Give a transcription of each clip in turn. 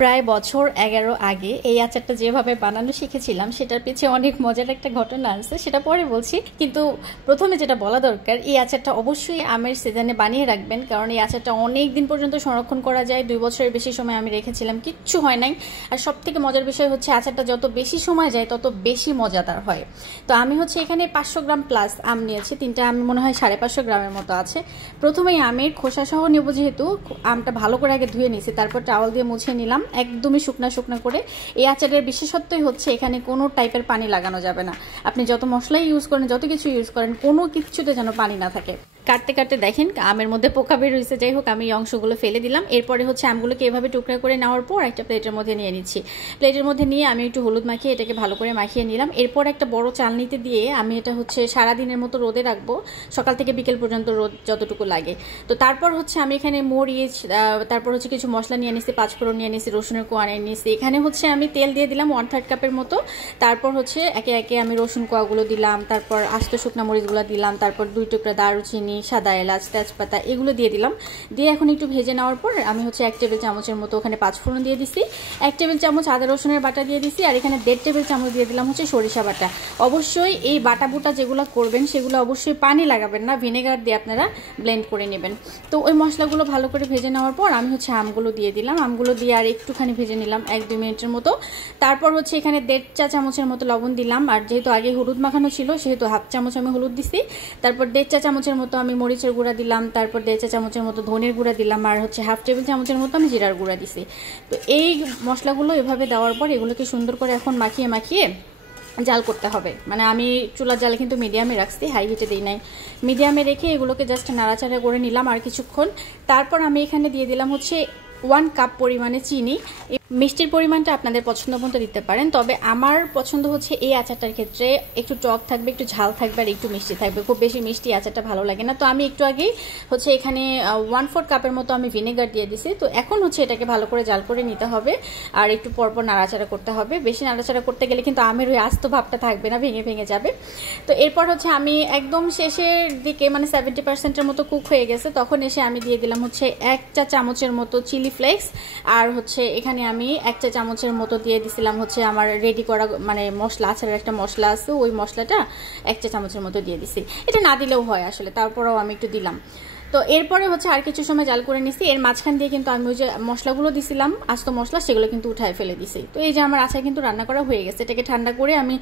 প্রায় বছর 11 আগে এই আচারটা যেভাবে বানানো শিখেছিলাম সেটার পিছে অনেক মজার একটা ঘটনা আছে, সেটা পরে বলছি। কিন্তু প্রথমে যেটা বলা দরকার, এই আচারটা অবশ্যই আমের সিজনে বানিয়ে রাখবেন, কারণ এই আচারটা অনেক দিন পর্যন্ত সংরক্ষণ করা যায়। 2 বছরের বেশি সময় আমি রেখেছিলাম, কিচ্ছু হয় নাই। আর সব থেকে মজার বিষয় হচ্ছে আচারটা যত বেশি সময় যায় তত বেশি মজাদার হয়। তো আমি হচ্ছে এখানে 500 গ্রাম প্লাস আম নিয়েছি, 3টা আম মনে হয় 550 গ্রামের মতো আছে। প্রথমেই আমের খোসা সহ নেব, যেহেতু আমটা ভালো করে আগে ধুয়ে নিয়েছি, তারপর টাওয়াল দিয়ে মুছে নিলাম একদমই শুকনা শুকনা করে। এই আচারের বিশেষত্বই হচ্ছে এখানে কোনো টাইপের পানি লাগানো যাবে না। আপনি যত মশলাই ইউজ করেন, যত কিছু ইউজ করেন, কোনো কিছুতে যেন পানি না থাকে। কাটতে কাটতে দেখেন আমের মধ্যে পোকা বের হয়েছে। যাই হোক, আমি এই অংশগুলো ফেলে দিলাম। এরপরে হচ্ছে আমগুলোকে এভাবে টুকরা করে নেওয়ার পর একটা প্লেটের মধ্যে নিয়ে নিচ্ছি। প্লেটের মধ্যে নিয়ে আমি একটু হলুদ মাখিয়ে এটাকে ভালো করে মাখিয়ে নিলাম। এরপর একটা বড় চালনিতে দিয়ে আমি এটা হচ্ছে সারাদিনের মতো রোদে রাখবো, সকাল থেকে বিকেল পর্যন্ত রোদ যতটুকু লাগে। তো তারপর হচ্ছে আমি এখানে মরিচ, তারপর হচ্ছে কিছু মশলা নিয়ে নিচ্ছি, 5 ফোড়ন নিয়ে নিচ্ছি, রসুনের কোয়া নিয়ে নিচ্ছি। এখানে হচ্ছে আমি তেল দিয়ে দিলাম 1/3 কাপের মতো। তারপর হচ্ছে একে একে আমি রসুন কোয়াগুলো দিলাম, তারপর আস্ত শুকনা মরিচগুলো দিলাম, তারপর 2 টুকরা দারুচিনি, সাদা এলাচ, তেজপাতা এগুলো দিয়ে দিলাম। দিয়ে এখন একটু ভেজে নেওয়ার পর আমি হচ্ছে 1 টেবিল চামচের মতো ওখানে 5 ফোড়ন দিয়ে দিচ্ছি, 1 টেবিল চামচ আদা রসুনের বাটা দিয়ে দিচ্ছি, আর এখানে 1.5 টেবিল চামচ দিয়ে দিলাম হচ্ছে সরিষা বাটা। অবশ্যই এই বাটা বুটা যেগুলো করবেন সেগুলো অবশ্যই পানি লাগাবেন না, ভিনেগার দিয়ে আপনারা ব্লেন্ড করে নেবেন। তো ওই মশলাগুলো ভালো করে ভেজে নেওয়ার পর আমি হচ্ছে আমগুলো দিয়ে দিলাম। আমগুলো দিয়ে আর একটুখানি ভেজে নিলাম 1-2 মিনিটের মতো। তারপর হচ্ছে এখানে 1.5 চা চামচের মতো লবণ দিলাম, আর যেহেতু আগে হলুদ মাখানো ছিল সেহেতু 1/2 চামচ আমি হলুদ দিছি। তারপর 1.5 চা চামচের মতো আমি মরিচের গুঁড়া দিলাম, তারপর 1.5 চা চামচের মতো ধনের গুঁড়া দিলাম, আর হচ্ছে 1/2 টেবিল চামচের মতো আমি জিরার গুঁড়া দিছি। তো এই মশলাগুলো এভাবে দেওয়ার পর এগুলোকে সুন্দর করে এখন মাখিয়ে মাখিয়ে জাল করতে হবে। মানে আমি চুলার জালে কিন্তু মিডিয়ামে রাখছি, হাই হিটে দিই নাই। মিডিয়ামে রেখে এগুলোকে জাস্ট নাড়াচাড়া করে নিলাম আর কিছুক্ষণ। তারপর আমি এখানে দিয়ে দিলাম হচ্ছে 1 কাপ পরিমাণে চিনি। মিষ্টির পরিমাণটা আপনাদের পছন্দ মতো দিতে পারেন, তবে আমার পছন্দ হচ্ছে এই আচারটার ক্ষেত্রে একটু টক থাকবে, একটু ঝাল থাকবে, আর একটু মিষ্টি থাকবে। খুব বেশি মিষ্টি আচারটা ভালো লাগে না। তো আমি একটু আগেই হচ্ছে এখানে 1/4 কাপের মতো আমি ভিনেগার দিয়ে দিছি। তো এখন হচ্ছে এটাকে ভালো করে জাল করে নিতে হবে, আর একটু পরপর নাড়াচাড়া করতে হবে। বেশি নাড়াচাড়া করতে গেলে কিন্তু আমের ওই আস্ত ভাবটা থাকবে না, ভেঙে ভেঙে যাবে। তো এরপর হচ্ছে আমি একদম শেষের দিকে, মানে 70%-এর মতো কুক হয়ে গেছে, তখন এসে আমি দিয়ে দিলাম হচ্ছে 1 চা চামচের মতো চিলি ফ্লেক্স, আর হচ্ছে এখানে আমি 1 চা চামচের মতো দিয়ে দিছিলাম হচ্ছে আমার রেডি করা মানে মশলা, আচারের একটা মশলা আছে, ওই মশলাটা 1 চা চামচের মতো দিয়ে দিছি। এটা না দিলেও হয় আসলে, তারপরেও আমি একটু দিলাম। তো এরপরে হচ্ছে আর কিছু সময় জাল করে নিছি। এর মাঝখান দিয়ে কিন্তু আমি ওই যে মশলাগুলো দিছিলাম, আস্ত মশলা, সেগুলো কিন্তু উঠায় ফেলে দিছি। তো এই যে আমার আচার কিন্তু রান্না করা হয়ে গেছে। এটাকে ঠান্ডা করে আমি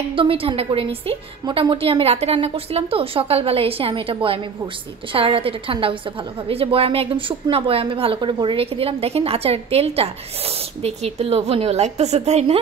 একদমই ঠান্ডা করে নিছি। মোটামুটি আমি রাতে রান্না করছিলাম, তো সকালবেলা এসে আমি এটা বয়ামে ভরছি। তো সারা রাতে এটা ঠান্ডা হয়েছে ভালোভাবে। এই যে বয়ামে একদম শুকনা বয়ামে ভালো করে ভরে রেখে দিলাম। দেখেন আচারের তেলটা দেখি তো লোভনীয় লাগতেছে, তাই না?